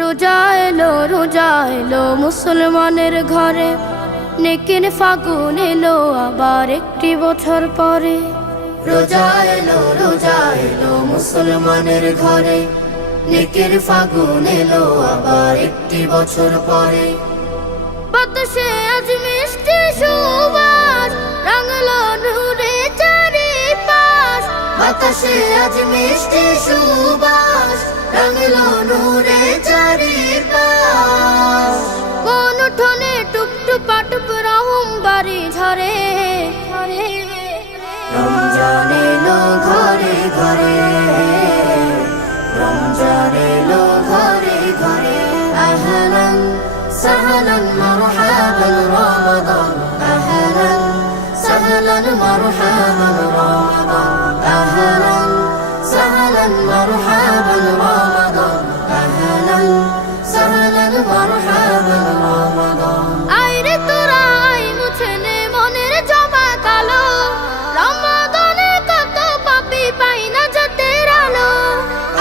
রোজা এলো রোজা এলো মুসলমানের ঘরে। নেকির ফাগুন এলো আবার একটি বছর পরে। রোজা এলো রোজা এলো মুসলমানের ঘরে। নেকের ফাগুন এলো আবার একটি বছর পরে। বাতাসে আজ মিষ্টি সুবাস, রাঙলো নূরে চারিপাশ। বাতাসে আজ মিষ্টি সুবাস। সাহলান মারহাবান রমাদান আহলান সাহলান মারহাবান রমাদান আহলান সাহলান মারহাবান রমাদান আহলান সাহলান মারহাবান রমাদান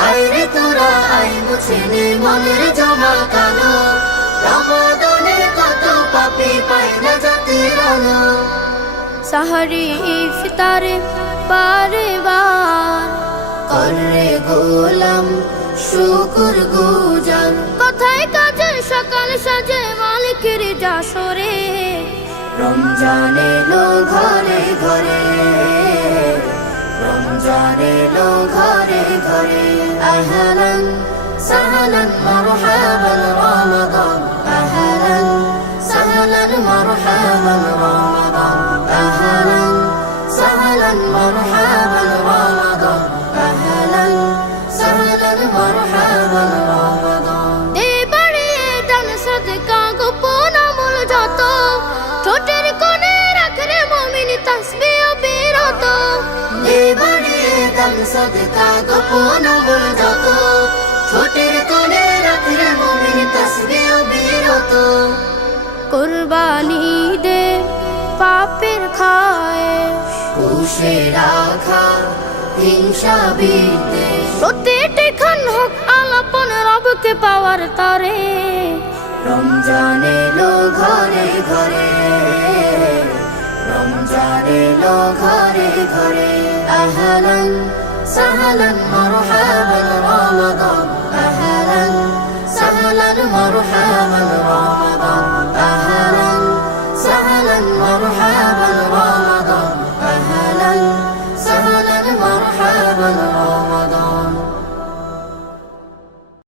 আইরে তোরা আই মুছে নে মনের জমা কালো কত পাপি পাই না জাতের আলো। সাহারি ইফতারে বারে বার। কররে গোলাম শুকুর গুজার কথায় কাজে সকাল সাজে মালিকের যাসরে রমজান এলো ঘরে ঘরে। রমজান এলো ঘরে ঘরে। আহলান সাহলান মারহাবান দান সদকা গোপন আমল যত। ছোটের কোণে রাখলে মুমিন তসবিহ বিরত। কুরবানি দে পাপের খায় কুশে রাখা হিংসা বিদ্বেষ। প্রতিটি খান হোক আলাপন রবকে পাওয়ার তরে। রমজান এলো ঘরে ঘরে। রমজান এলো ঘরে ঘরে। আহলান সাহলান মারহাবান